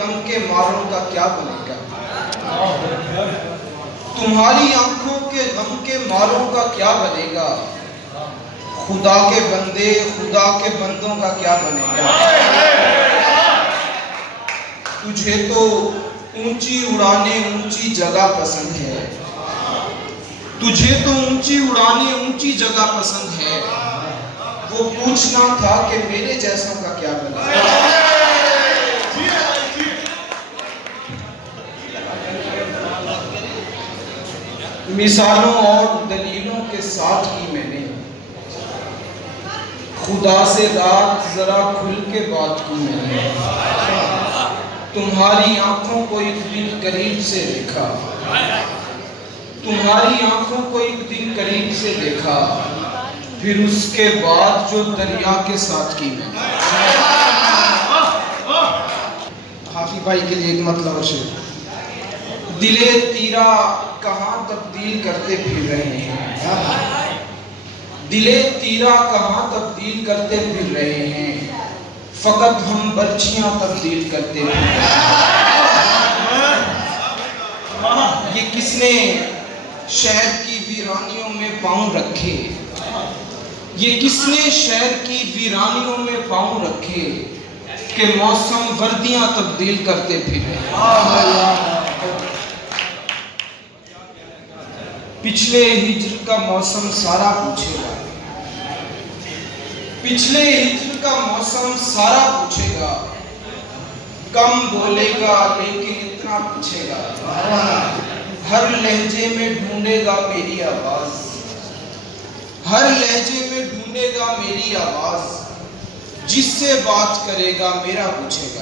गम के मारों का क्या बनेगा? तुम्हारी आंखों के गम के मारों का क्या बनेगा? खुदा के बंदे, खुदा के बंदों का क्या बनेगा? तुझे तो ऊंची उड़ाने ऊंची जगह पसंद है, तुझे तो ऊंची उड़ाने ऊंची जगह पसंद है। वो पूछना था कि मेरे जैसों का क्या बनेगा। मिसालों और दलीलों के साथ ही मैंने खुदा से रात जरा खुल के बात की मैंने। तुम्हारी आंखों को एक दिन करीब से देखा, तुम्हारी आंखों को एक दिन करीब से देखा, फिर उसके बाद जो दरिया के साथ की मैंने। हाफी भाई के लिए एक मतलब शेर। दिले तीरा कहाँ तब्दील करते फिर रहे हैं, दिले तीरा कहाँ तब्दील करते फिर रहे हैं, फकत हम बर्छियां तब्दील करते फिर रहे हैं। ये किसने शहर की वीरानियों में पांव रखे, ये किसने शहर की वीरानियों में पांव रखे कि मौसम वर्दियां तब्दील करते फिर रहे हैं। पिछले हिज्र का मौसम सारा पूछेगा, पिछले हिज्र का मौसम सारा पूछेगा, कम बोलेगा लेकिन इतना पूछेगा, हर लहजे में ढूंढेगा मेरी आवाज, हर लहजे में ढूंढेगा मेरी आवाज, जिससे बात करेगा मेरा पूछेगा।